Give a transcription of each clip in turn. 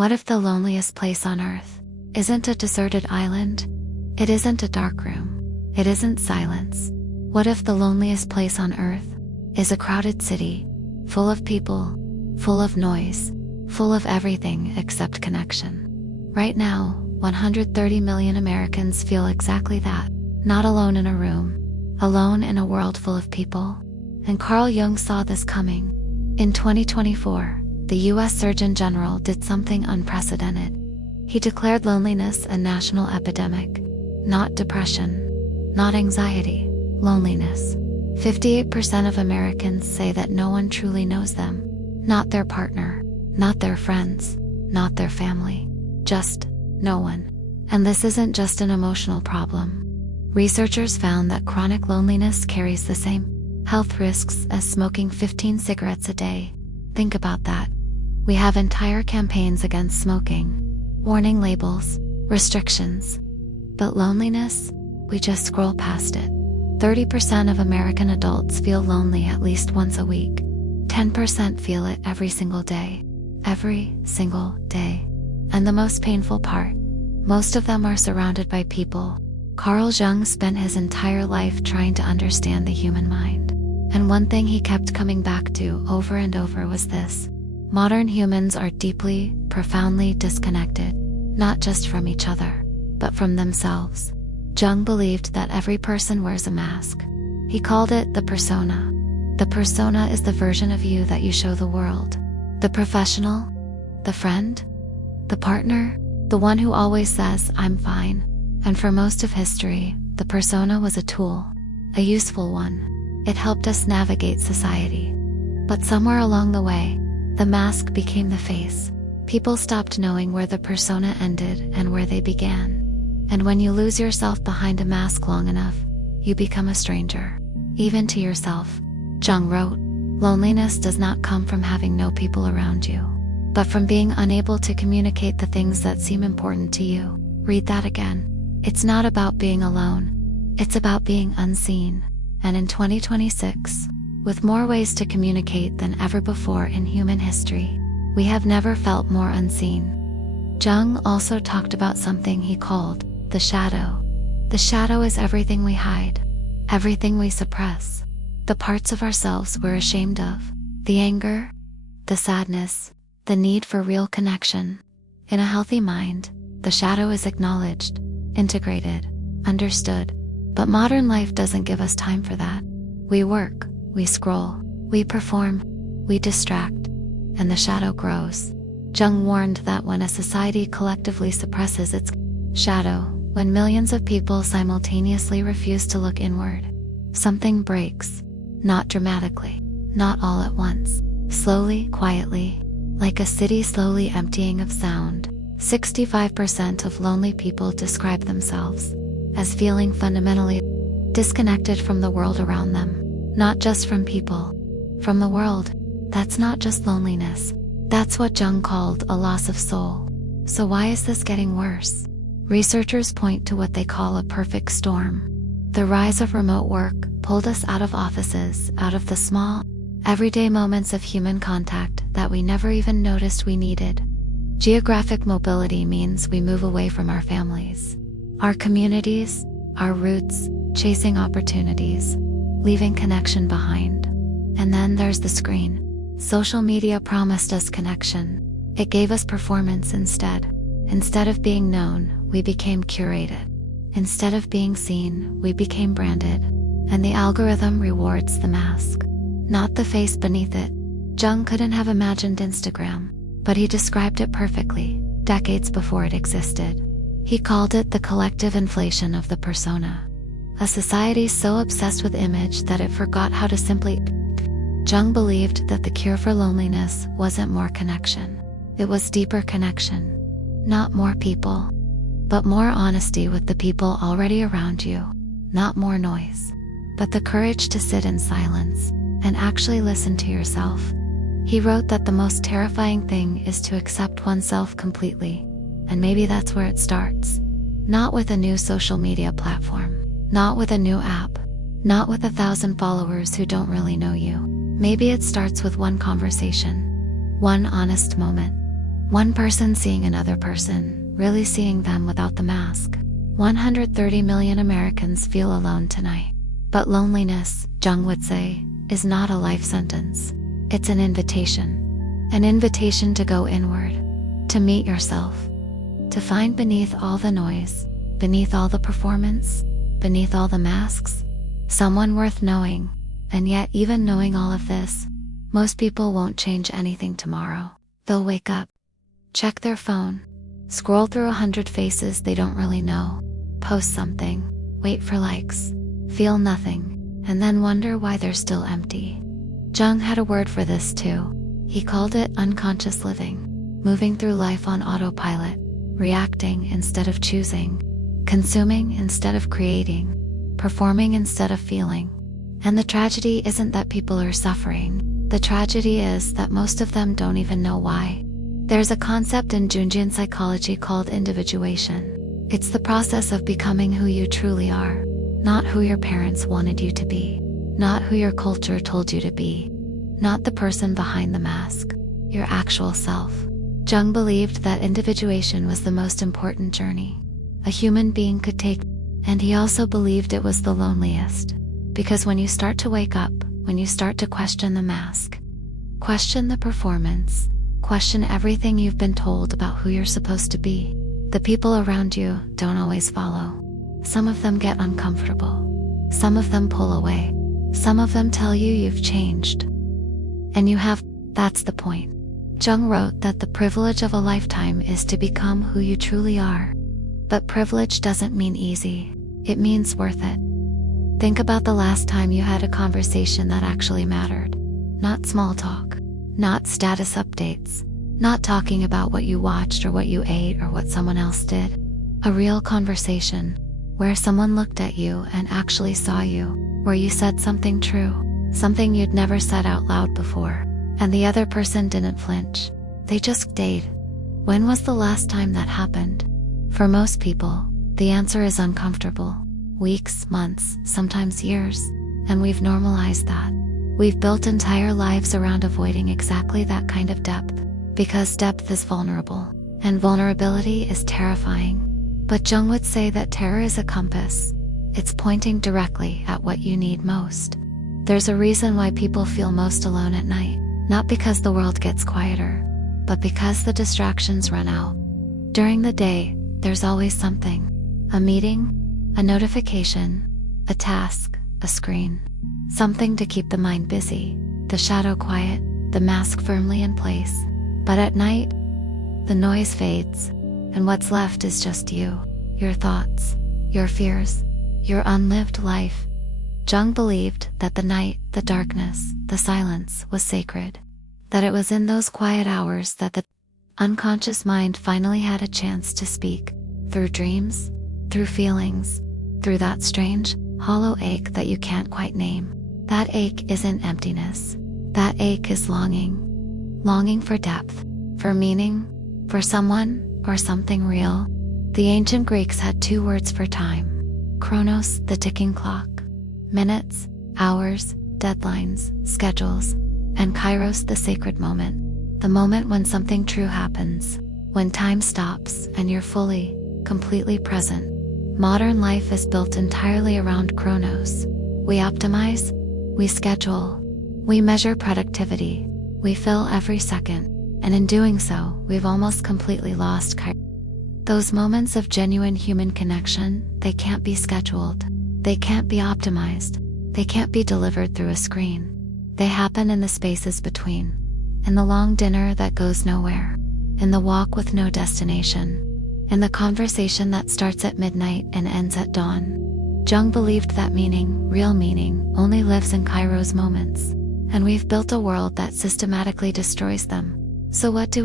What if the loneliest place on earth isn't a deserted island? It isn't a dark room. It isn't silence. What if the loneliest place on earth is a crowded city, full of people, full of noise, full of everything except connection? Right now, 130 million Americans feel exactly that. Not alone in a room, alone in a world full of people. And Carl Jung saw this coming. In 2024, the US Surgeon General did something unprecedented. He declared loneliness a national epidemic. Not depression, not anxiety, loneliness. 58% of Americans say that no one truly knows them. Not their partner, not their friends, not their family. Just no one. And this isn't just an emotional problem. Researchers found that chronic loneliness carries the same health risks as smoking 15 cigarettes a day. Think about that. We have entire campaigns against smoking, warning labels, restrictions. But loneliness, we just scroll past it. 30% of American adults feel lonely at least once a week. 10% feel it every single day. Every single day. And the most painful part, most of them are surrounded by people. Carl Jung spent his entire life trying to understand the human mind. And one thing he kept coming back to over and over was this. Modern humans are deeply, profoundly disconnected, not just from each other, but from themselves. Jung believed that every person wears a mask. He called it the persona. The persona is the version of you that you show the world. The professional, the friend, the partner, the one who always says, "I'm fine." And for most of history, the persona was a tool, a useful one. It helped us navigate society. But somewhere along the way, the mask became the face. People stopped knowing where the persona ended and where they began. And when you lose yourself behind a mask long enough, you become a stranger, even to yourself. Jung wrote, "Loneliness does not come from having no people around you, but from being unable to communicate the things that seem important to you." Read that again. It's not about being alone. It's about being unseen. And in 2026, with more ways to communicate than ever before in human history, we have never felt more unseen. Jung also talked about something he called the shadow. The shadow is everything we hide, everything we suppress, the parts of ourselves we're ashamed of, the anger, the sadness, the need for real connection. In a healthy mind, the shadow is acknowledged, integrated, understood. But modern life doesn't give us time for that. We work, we scroll, we perform, we distract, and the shadow grows. Jung warned that when a society collectively suppresses its shadow, when millions of people simultaneously refuse to look inward, something breaks. Not dramatically, not all at once, slowly, quietly, like a city slowly emptying of sound. 65% of lonely people describe themselves as feeling fundamentally disconnected from the world around them. Not just from people, from the world. That's not just loneliness. That's what Jung called a loss of soul. So why is this getting worse? Researchers point to what they call a perfect storm. The rise of remote work pulled us out of offices, out of the small, everyday moments of human contact that we never even noticed we needed. Geographic mobility means we move away from our families, our communities, our roots, chasing opportunities, leaving connection behind. And then there's the screen. Social media promised us connection. It gave us performance instead. Instead of being known, we became curated. Instead of being seen, we became branded. And the algorithm rewards the mask, not the face beneath it. Jung couldn't have imagined Instagram, but he described it perfectly, decades before it existed. He called it the collective inflation of the persona. A society so obsessed with image that it forgot how to simply. Jung believed that the cure for loneliness wasn't more connection. It was deeper connection. Not more people, but more honesty with the people already around you. Not more noise, but the courage to sit in silence and actually listen to yourself. He wrote that the most terrifying thing is to accept oneself completely. And maybe that's where it starts. Not with a new social media platform. Not with a new app. Not with 1,000 followers who don't really know you. Maybe it starts with one conversation. One honest moment. One person seeing another person, really seeing them without the mask. 130 million Americans feel alone tonight. But loneliness, Jung would say, is not a life sentence. It's an invitation. An invitation to go inward, to meet yourself, to find beneath all the noise, beneath all the performance, beneath all the masks, someone worth knowing. And yet, even knowing all of this, most people won't change anything tomorrow. They'll wake up, check their phone, scroll through 100 faces they don't really know, post something, wait for likes, feel nothing, and then wonder why they're still empty. Jung had a word for this too. He called it unconscious living, moving through life on autopilot, reacting instead of choosing, consuming instead of creating, performing instead of feeling. And the tragedy isn't that people are suffering. The tragedy is that most of them don't even know why. There's a concept in Jungian psychology called individuation. It's the process of becoming who you truly are, not who your parents wanted you to be, not who your culture told you to be, not the person behind the mask, your actual self. Jung believed that individuation was the most important journey a human being could take, and he also believed it was the loneliest. Because when you start to wake up, when you start to question the mask, question the performance, question everything you've been told about who you're supposed to be, the people around you don't always follow. Some of them get uncomfortable. Some of them pull away. Some of them tell you you've changed. And you have. That's the point. Jung wrote that the privilege of a lifetime is to become who you truly are. But privilege doesn't mean easy. It means worth it. Think about the last time you had a conversation that actually mattered. Not small talk, not status updates, not talking about what you watched or what you ate or what someone else did. A real conversation, where someone looked at you and actually saw you, where you said something true, something you'd never said out loud before, and the other person didn't flinch. They just stayed. When was the last time that happened? For most people, the answer is uncomfortable. Weeks, months, sometimes years, and we've normalized that. We've built entire lives around avoiding exactly that kind of depth, because depth is vulnerable, and vulnerability is terrifying. But Jung would say that terror is a compass. It's pointing directly at what you need most. There's a reason why people feel most alone at night, not because the world gets quieter, but because the distractions run out. During the day, there's always something. A meeting, a notification, a task, a screen. Something to keep the mind busy, the shadow quiet, the mask firmly in place. But at night, the noise fades, and what's left is just you, your thoughts, your fears, your unlived life. Jung believed that the night, the darkness, the silence was sacred. That it was in those quiet hours that the unconscious mind finally had a chance to speak, through dreams, through feelings, through that strange, hollow ache that you can't quite name. That ache isn't emptiness. That ache is longing. Longing for depth, for meaning, for someone or something real. The ancient Greeks had two words for time: chronos, the ticking clock, minutes, hours, deadlines, schedules, and kairos, the sacred moment, the moment when something true happens, when time stops and you're fully, completely present. Modern life is built entirely around chronos. We optimize, we schedule, we measure productivity, we fill every second, and in doing so, we've almost completely lost kairos. Those moments of genuine human connection, they can't be scheduled, they can't be optimized, they can't be delivered through a screen. They happen in the spaces between, in the long dinner that goes nowhere, in the walk with no destination, in the conversation that starts at midnight and ends at dawn. Jung believed that meaning, real meaning, only lives in kairos moments, and we've built a world that systematically destroys them. So what do?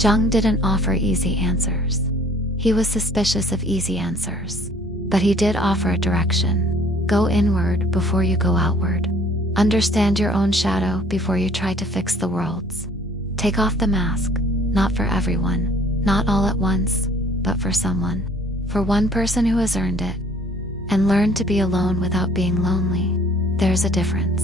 Jung didn't offer easy answers. He was suspicious of easy answers. But he did offer a direction. Go inward before you go outward. Understand your own shadow before you try to fix the world's. Take off the mask, not for everyone, not all at once, but for someone, for one person who has earned it. And learn to be alone without being lonely. There's a difference.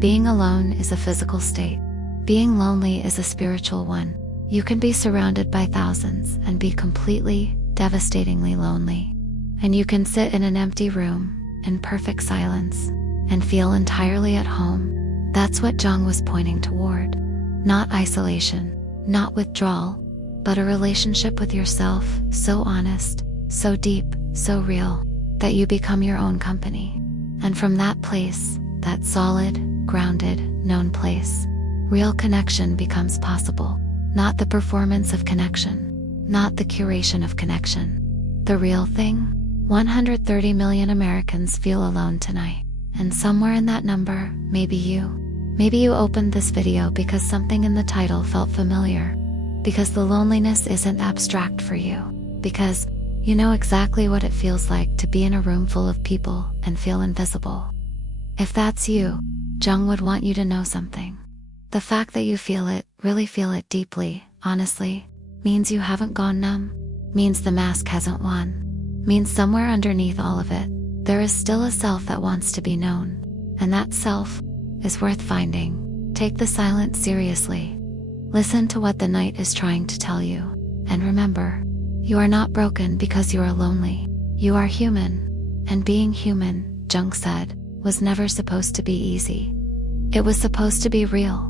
Being alone is a physical state. Being lonely is a spiritual one. You can be surrounded by thousands and be completely, devastatingly lonely. And you can sit in an empty room, in perfect silence, and feel entirely at home. That's what Jung was pointing toward. Not isolation, not withdrawal, but a relationship with yourself so honest, so deep, so real, that you become your own company. And from that place, that solid, grounded, known place, real connection becomes possible. Not the performance of connection, not the curation of connection. The real thing. 130 million Americans feel alone tonight. And somewhere in that number, maybe you. Maybe you opened this video because something in the title felt familiar. Because the loneliness isn't abstract for you. Because you know exactly what it feels like to be in a room full of people and feel invisible. If that's you, Jung would want you to know something. The fact that you feel it, really feel it deeply, honestly, means you haven't gone numb, means the mask hasn't won, means somewhere underneath all of it, there is still a self that wants to be known. And that self is worth finding. Take the silence seriously. Listen to what the night is trying to tell you. And remember, you are not broken because you are lonely. You are human. And being human, Jung said, was never supposed to be easy. It was supposed to be real.